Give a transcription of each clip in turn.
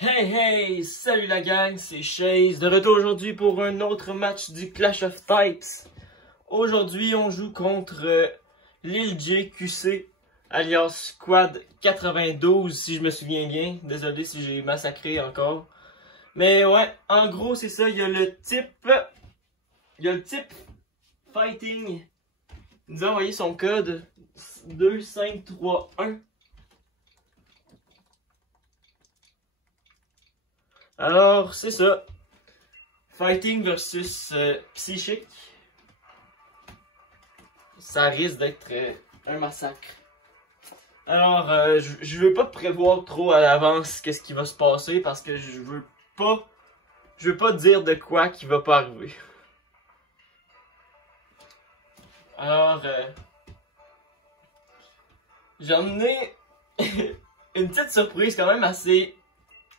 Hey hey, salut la gang, c'est Chase, de retour aujourd'hui pour un autre match du Clash of Types. Aujourd'hui, on joue contre Lil J QC, alias Squad 92, si je me souviens bien. Désolé si j'ai massacré encore. Mais ouais, en gros, c'est ça, il y a le type Fighting. Il nous a envoyé son code 2531. Alors, c'est ça. Fighting versus Psychic. Ça risque d'être un massacre. Alors, je veux pas prévoir trop à l'avance qu'est-ce qui va se passer parce que je veux pas dire de quoi qui va pas arriver. Alors, j'ai emmené une petite surprise quand même assez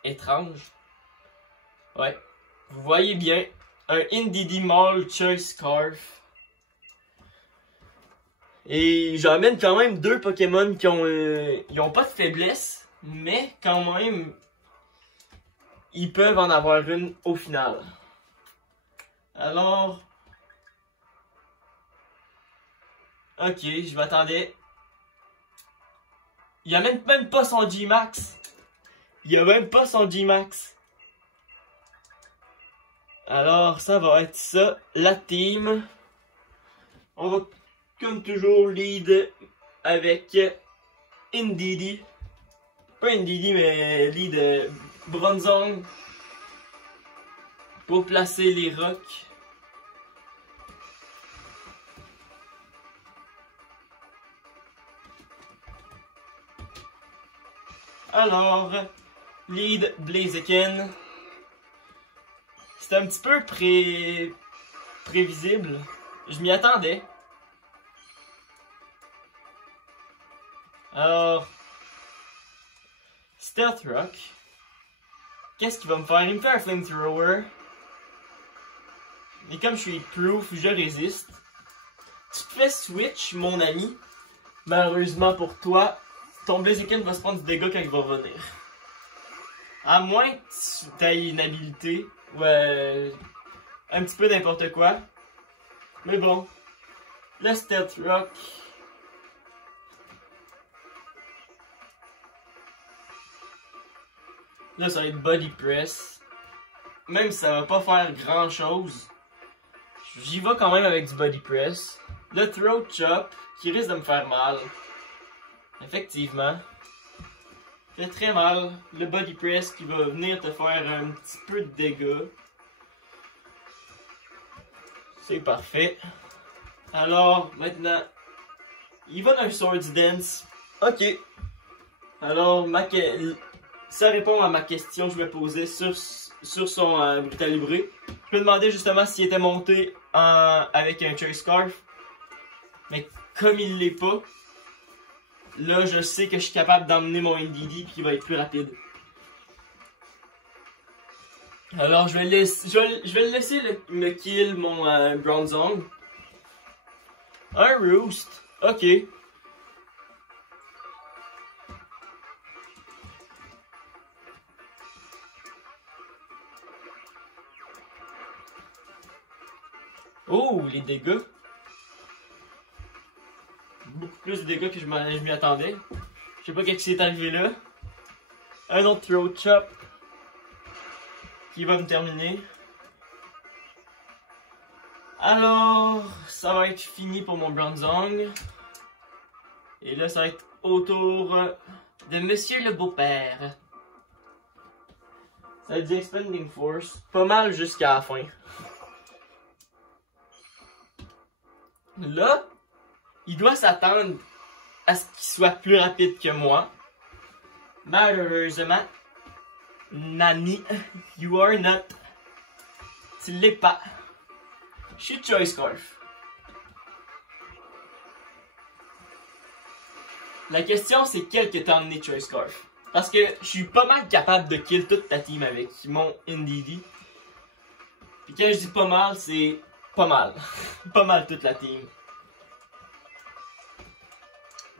étrange. Ouais, vous voyez bien, un Indeedee Mall Choice Scarf. Et j'emmène quand même deux Pokémon qui ont pas de faiblesse, mais quand même, ils peuvent en avoir une au final. Alors, ok, je m'attendais. Il y a même pas son G-Max. Il y a même pas son G-Max. Alors, ça va être ça, la team. On va, comme toujours, lead avec Indeedee. Pas Indeedee, mais lead Bronzong. Pour placer les rocks. Alors, lead Blaziken. C'est un petit peu prévisible. Je m'y attendais. Alors, Stealth Rock. Qu'est-ce qu'il va me faire? Il me fait un Flamethrower. Et comme je suis proof, je résiste. Tu te fais switch, mon ami. Malheureusement pour toi, ton Blaziken va se prendre du dégât quand il va revenir. À moins que tu aies une habilité. Ouais, un petit peu n'importe quoi. Mais bon, le Stealth Rock. Là, ça va être Body Press. Même si ça va pas faire grand chose, j'y vais quand même avec du Body Press. Le Throat Chop, qui risque de me faire mal. Effectivement. Fait très mal. Le Body Press qui va venir te faire un petit peu de dégâts. C'est parfait. Alors, maintenant, il va dans un Swords Dance. Ok. Alors, ça répond à ma question que je me posais sur son Brutalibré. Je me demandais justement s'il était monté avec un Choice Scarf. Mais comme il l'est pas, là, je sais que je suis capable d'emmener mon Indeedee qui va être plus rapide. Alors, je vais le laisser me kill mon Bronzong. Un Roost. Ok. Oh, les dégâts. Beaucoup plus de dégâts que je m'y attendais. Je sais pas qu'est-ce qui s'est arrivé là. Un autre Throat Chop. Qui va me terminer. Alors, ça va être fini pour mon Bronzong. Et là, ça va être au tour de Monsieur le Beau-Père. Ça va être du Expanding Force. Pas mal jusqu'à la fin. Là, il doit s'attendre à ce qu'il soit plus rapide que moi. Malheureusement, Nani, you are not. Tu l'es pas. Je suis Choice Scarf. La question c'est quel que t'as emmené Choice Scarf. Parce que je suis pas mal capable de kill toute ta team avec mon Indeedee. Puis quand je dis pas mal, c'est pas mal. Pas mal toute la team.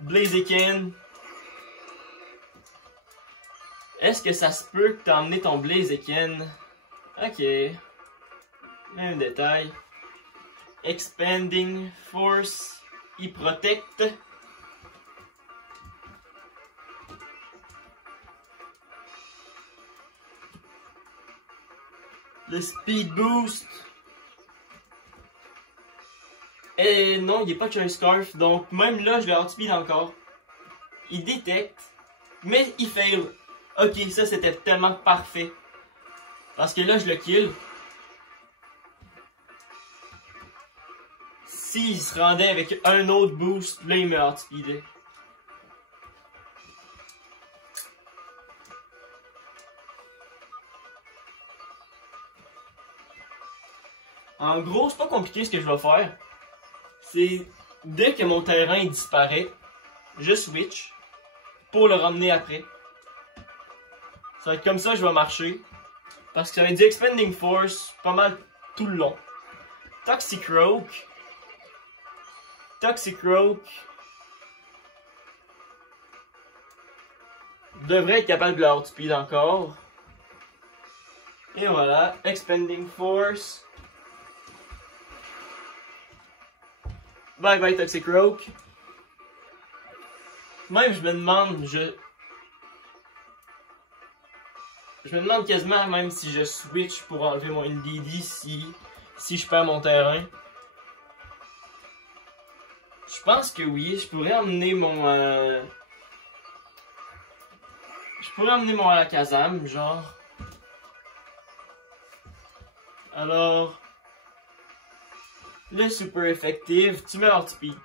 Blaziken. Est-ce que ça se peut que t'as emmené ton Blaziken? Ok. Même détail. Expanding Force. Il protecte. Le Speed Boost. Et non, il n'est pas Choice Scarf. Donc même là, je le outspeed encore. Il détecte. Mais il fail. Ok, ça c'était tellement parfait. Parce que là, je le kill. S'il se rendait avec un autre boost, là, il me outspeedait. En gros, c'est pas compliqué ce que je vais faire. C'est dès que mon terrain disparaît, je switch pour le ramener après. Ça va être comme ça que je vais marcher. Parce que ça va être du Expanding Force pas mal tout le long. Toxicroak. Toxicroak devrait être capable de le outspeed encore. Et voilà, Expanding Force. Bye bye Toxicroak. Même je me demande, je me demande quasiment même si je switch pour enlever mon NDD si je perds mon terrain. Je pense que oui, je pourrais emmener mon Alakazam, genre. Alors, le super effectif, tu mets outspeed.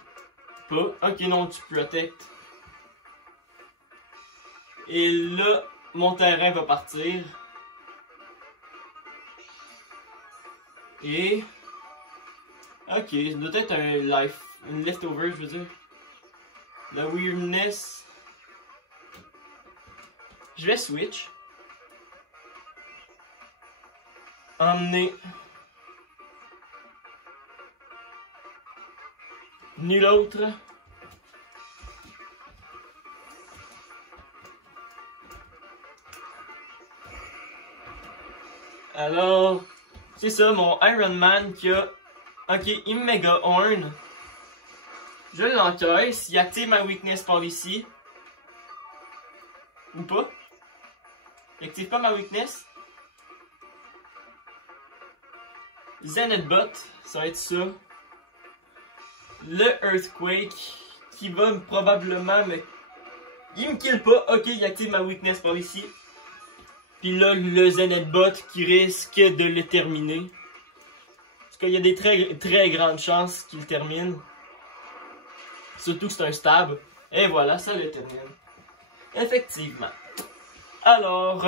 Pas. Ok, non, tu protectes. Et là, mon terrain va partir. Et... ok, ça doit être un life. Une leftover, je veux dire. La weirdness. Je vais switch. Emmener. Nul autre. Alors, c'est ça, mon Iron Man qui a... ok, il me méga horn. Je l'encaisse, il active ma weakness policy. Ou pas? Il active pas ma weakness. Zenithbot, ça va être ça. Le Earthquake, qui va probablement me... il me kill pas, ok, il active ma weakness policy. Puis là, le Zenithbot qui risque de le terminer. Parce qu'il y a des très grandes chances qu'il le termine. Surtout que c'est un stab. Et voilà, ça le termine. Effectivement. Alors...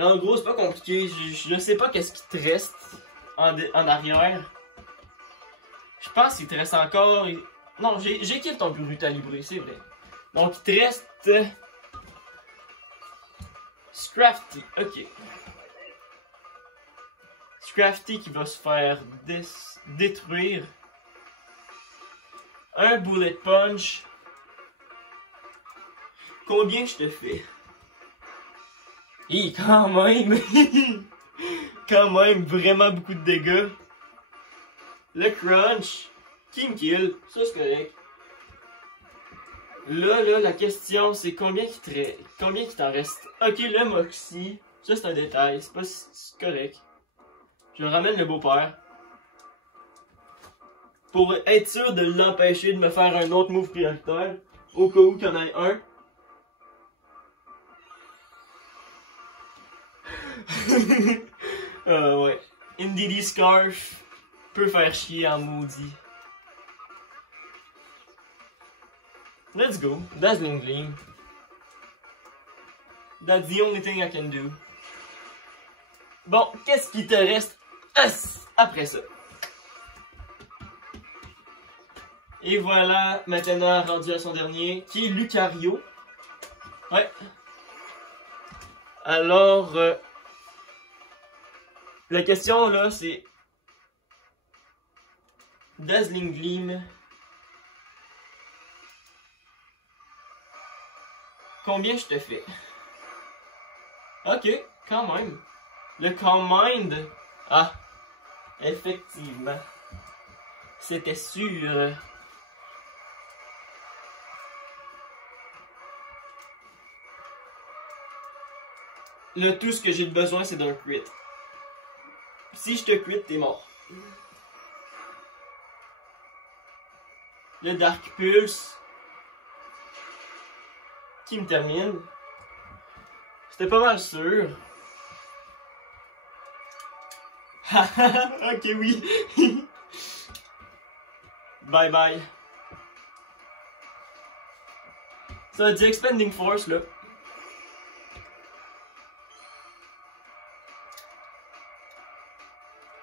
en gros, c'est pas compliqué. Je sais pas qu'est-ce qui te reste en arrière. Je pense qu'il te reste encore... non, j'ai kill ton Brutalibré, c'est vrai. Donc, il te reste... Scrafty, ok. Scrafty qui va se faire détruire. Un Bullet Punch. Combien je te fais? Et quand même! Quand même, vraiment beaucoup de dégâts. Le Crunch. Qui me kill. Ça c'est correct. Là, la question c'est combien qu'il t'en reste? Ok, le Moxie. Ça c'est un détail. C'est correct. Je ramène le beau-père. Pour être sûr de l'empêcher de me faire un autre move prioritaire. Au cas où qu'il y en ait un. Ouais. NDD Scarf peut faire chier en maudit. Let's go. Dazzling Gleam. That's the only thing I can do. Bon, qu'est-ce qui te reste après ça? Et voilà, maintenant rendu à son dernier, qui est Lucario. Ouais. Alors, la question là, c'est Dazzling Gleam. Combien je te fais? Ok, quand même. Le command. Ah, effectivement. C'était sûr. Tout ce que j'ai besoin, c'est d'un crit. Si je te crit, t'es mort. Le Dark Pulse. Qui me termine. C'était pas mal sûr. Ok, oui. Bye bye. Ça dit Expanding Force, là.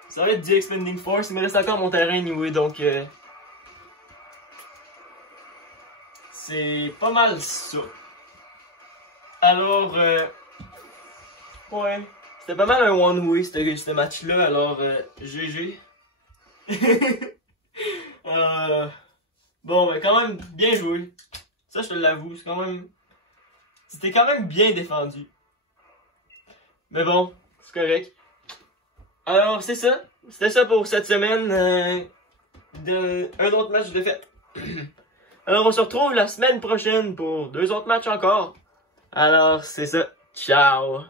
Ça va être dit Expanding Force, il me reste encore mon terrain anyway, donc... c'est pas mal ça. Alors, ouais. C'était pas mal un one-way, ce match-là, alors, GG. Bon, mais quand même, bien joué. Ça, je te l'avoue, c'est quand même... C'était quand même bien défendu. Mais bon, c'est correct. Alors, c'est ça. C'était ça pour cette semaine. Un autre match de fête. Alors, on se retrouve la semaine prochaine pour 2 autres matchs encore. Alors, c'est ça. Ciao!